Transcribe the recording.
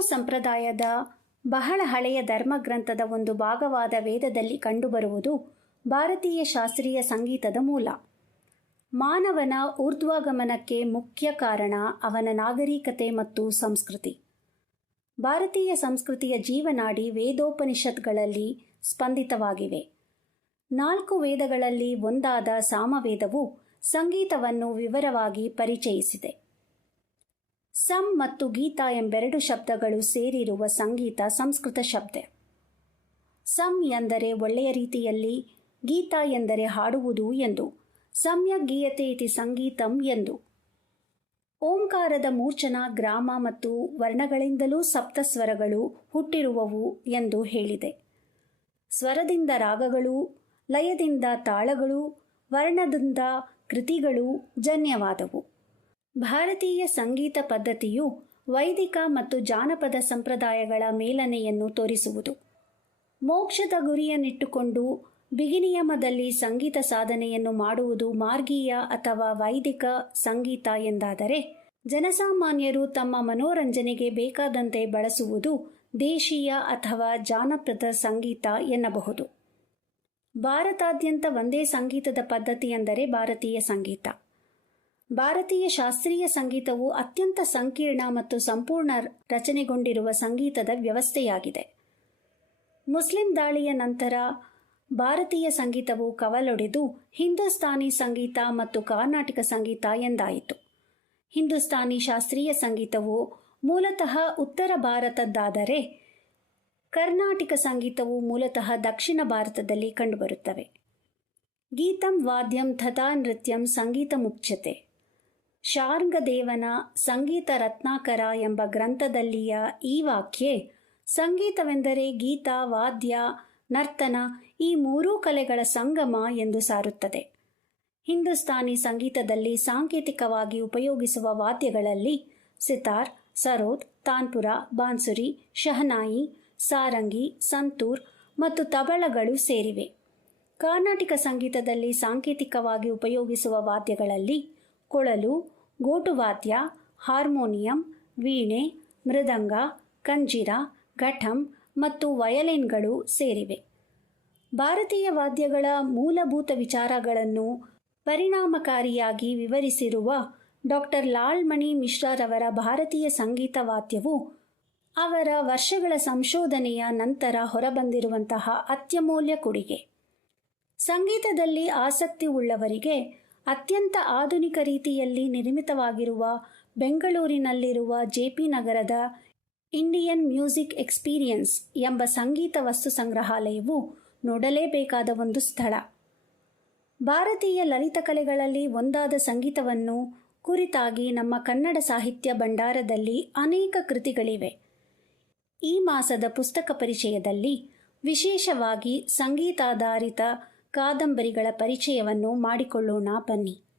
ಸಂಪ್ರದಾಯದ ಬಹಳ ಹಳೆಯ ಧರ್ಮಗ್ರಂಥದ ಒಂದು ಭಾಗವಾದ ವೇದದಲ್ಲಿ ಕಂಡುಬರುವುದು ಭಾರತೀಯ ಶಾಸ್ತ್ರೀಯ ಸಂಗೀತದ ಮೂಲ. ಮಾನವನ ಊರ್ಧ್ವಾಗಮನಕ್ಕೆ ಮುಖ್ಯ ಕಾರಣ ಅವನ ನಾಗರಿಕತೆ ಮತ್ತು ಸಂಸ್ಕೃತಿ. ಭಾರತೀಯ ಸಂಸ್ಕೃತಿಯ ಜೀವನಾಡಿ ವೇದೋಪನಿಷತ್ಗಳಲ್ಲಿ ಸ್ಪಂದಿತವಾಗಿವೆ. ನಾಲ್ಕು ವೇದಗಳಲ್ಲಿ ಒಂದಾದ ಸಾಮವೇದವು ಸಂಗೀತವನ್ನು ವಿವರವಾಗಿ ಪರಿಚಯಿಸಿದೆ. ಸಂ ಮತ್ತು ಗೀತ ಎಂಬೆರಡು ಶಬ್ದಗಳು ಸೇರಿರುವ ಸಂಗೀತ ಸಂಸ್ಕೃತ ಶಬ್ದ. ಸಂ ಎಂದರೆ ಒಳ್ಳೆಯ ರೀತಿಯಲ್ಲಿ, ಗೀತ ಎಂದರೆ ಹಾಡುವುದು ಎಂದು, ಸಮ್ಯ ಗೀಯತೆ ಇತಿ ಸಂಗೀತಂ ಎಂದು. ಓಂಕಾರದ ಮೂರ್ಛನ ಗ್ರಾಮ ಮತ್ತು ವರ್ಣಗಳಿಂದಲೂ ಸಪ್ತಸ್ವರಗಳು ಹುಟ್ಟಿರುವವು ಎಂದು ಹೇಳಿದೆ. ಸ್ವರದಿಂದ ರಾಗಗಳು, ಲಯದಿಂದ ತಾಳಗಳು, ವರ್ಣದಿಂದ ಕೃತಿಗಳು ಜನ್ಯವಾದವು. ಭಾರತೀಯ ಸಂಗೀತ ಪದ್ಧತಿಯು ವೈದಿಕ ಮತ್ತು ಜಾನಪದ ಸಂಪ್ರದಾಯಗಳ ಮೇಲನೆಯನ್ನು ತೋರಿಸುವುದು. ಮೋಕ್ಷದ ಗುರಿಯನ್ನಿಟ್ಟುಕೊಂಡು ಬಿಗಿನಿಯಮದಲ್ಲಿ ಸಂಗೀತ ಸಾಧನೆಯನ್ನು ಮಾಡುವುದು ಮಾರ್ಗೀಯ ಅಥವಾ ವೈದಿಕ ಸಂಗೀತ ಎಂದಾದರೆ, ಜನಸಾಮಾನ್ಯರು ತಮ್ಮ ಮನೋರಂಜನೆಗೆ ಬೇಕಾದಂತೆ ಬಳಸುವುದು ದೇಶೀಯ ಅಥವಾ ಜಾನಪದ ಸಂಗೀತ ಎನ್ನಬಹುದು. ಭಾರತಾದ್ಯಂತ ಒಂದೇ ಸಂಗೀತದ ಪದ್ಧತಿ ಎಂದರೆ ಭಾರತೀಯ ಸಂಗೀತ. ಭಾರತೀಯ ಶಾಸ್ತ್ರೀಯ ಸಂಗೀತವು ಅತ್ಯಂತ ಸಂಕೀರ್ಣ ಮತ್ತು ಸಂಪೂರ್ಣ ರಚನೆಗೊಂಡಿರುವ ಸಂಗೀತದ ವ್ಯವಸ್ಥೆಯಾಗಿದೆ. ಮುಸ್ಲಿಂ ದಾಳಿಯ ನಂತರ ಭಾರತೀಯ ಸಂಗೀತವು ಕವಲೊಡೆದು ಹಿಂದೂಸ್ತಾನಿ ಸಂಗೀತ ಮತ್ತು ಕರ್ನಾಟಕ ಸಂಗೀತ ಎಂದಾಯಿತು. ಹಿಂದೂಸ್ತಾನಿ ಶಾಸ್ತ್ರೀಯ ಸಂಗೀತವು ಮೂಲತಃ ಉತ್ತರ ಭಾರತದ್ದಾದರೆ ಕರ್ನಾಟಕ ಸಂಗೀತವು ಮೂಲತಃ ದಕ್ಷಿಣ ಭಾರತದಲ್ಲಿ ಕಂಡುಬರುತ್ತವೆ. ಗೀತಂ ವಾದ್ಯಂ ತಥಾ ನೃತ್ಯಂ ಸಂಗೀತ ಮುಖ್ಯತೆ ಶಾರ್ಂಗದೇವನ ಸಂಗೀತ ರತ್ನಾಕರ ಎಂಬ ಗ್ರಂಥದಲ್ಲಿಯ ಈ ವಾಕ್ಯ, ಸಂಗೀತವೆಂದರೆ ಗೀತ, ವಾದ್ಯ, ನರ್ತನ ಈ ಮೂರೂ ಕಲೆಗಳ ಸಂಗಮ ಎಂದು ಸಾರುತ್ತದೆ. ಹಿಂದೂಸ್ತಾನಿ ಸಂಗೀತದಲ್ಲಿ ಸಾಂಕೇತಿಕವಾಗಿ ಉಪಯೋಗಿಸುವ ವಾದ್ಯಗಳಲ್ಲಿ ಸಿತಾರ್, ಸರೋದ್, ತಾನ್ಪುರ, ಬಾನ್ಸುರಿ, ಶಹನಾಯಿ, ಸಾರಂಗಿ, ಸಂತೂರ್ ಮತ್ತು ತಬಳಗಳು ಸೇರಿವೆ. ಕರ್ನಾಟಕ ಸಂಗೀತದಲ್ಲಿ ಸಾಂಕೇತಿಕವಾಗಿ ಉಪಯೋಗಿಸುವ ವಾದ್ಯಗಳಲ್ಲಿ ಕೊಳಲು, ಗೋಟುವಾದ್ಯ, ಹಾರ್ಮೋನಿಯಂ, ವೀಣೆ, ಮೃದಂಗ, ಕಂಜಿರ, ಘಟಂ ಮತ್ತು ವಯಲಿನ್ಗಳು ಸೇರಿವೆ. ಭಾರತೀಯ ವಾದ್ಯಗಳ ಮೂಲಭೂತ ವಿಚಾರಗಳನ್ನು ಪರಿಣಾಮಕಾರಿಯಾಗಿ ವಿವರಿಸಿರುವ ಡಾಕ್ಟರ್ ಲಾಲ್ಮಣಿ ಮಿಶ್ರಾರವರ ಭಾರತೀಯ ಸಂಗೀತ ವಾದ್ಯವು ಅವರ ವರ್ಷಗಳ ಸಂಶೋಧನೆಯ ನಂತರ ಹೊರಬಂದಿರುವಂತಹ ಅತ್ಯಮೂಲ್ಯ ಕೊಡುಗೆ. ಸಂಗೀತದಲ್ಲಿ ಆಸಕ್ತಿ ಉಳ್ಳವರಿಗೆ ಅತ್ಯಂತ ಆಧುನಿಕ ರೀತಿಯಲ್ಲಿ ನಿರ್ಮಿತವಾಗಿರುವ ಬೆಂಗಳೂರಿನಲ್ಲಿರುವ ಜೆ ಪಿ ನಗರದ ಇಂಡಿಯನ್ ಮ್ಯೂಸಿಕ್ ಎಕ್ಸ್ಪೀರಿಯನ್ಸ್ ಎಂಬ ಸಂಗೀತ ವಸ್ತು ಸಂಗ್ರಹಾಲಯವು ನೋಡಲೇಬೇಕಾದ ಒಂದು ಸ್ಥಳ. ಭಾರತೀಯ ಲಲಿತ ಕಲೆಗಳಲ್ಲಿ ಒಂದಾದ ಸಂಗೀತವನ್ನು ಕುರಿತಾಗಿ ನಮ್ಮ ಕನ್ನಡ ಸಾಹಿತ್ಯ ಭಂಡಾರದಲ್ಲಿ ಅನೇಕ ಕೃತಿಗಳಿವೆ. ಈ ಮಾಸದ ಪುಸ್ತಕ ಪರಿಚಯದಲ್ಲಿ ವಿಶೇಷವಾಗಿ ಸಂಗೀತಾಧಾರಿತ ಕಾದಂಬರಿಗಳ ಪರಿಚಯವನ್ನು ಮಾಡಿಕೊಳ್ಳೋಣ ಬನ್ನಿ.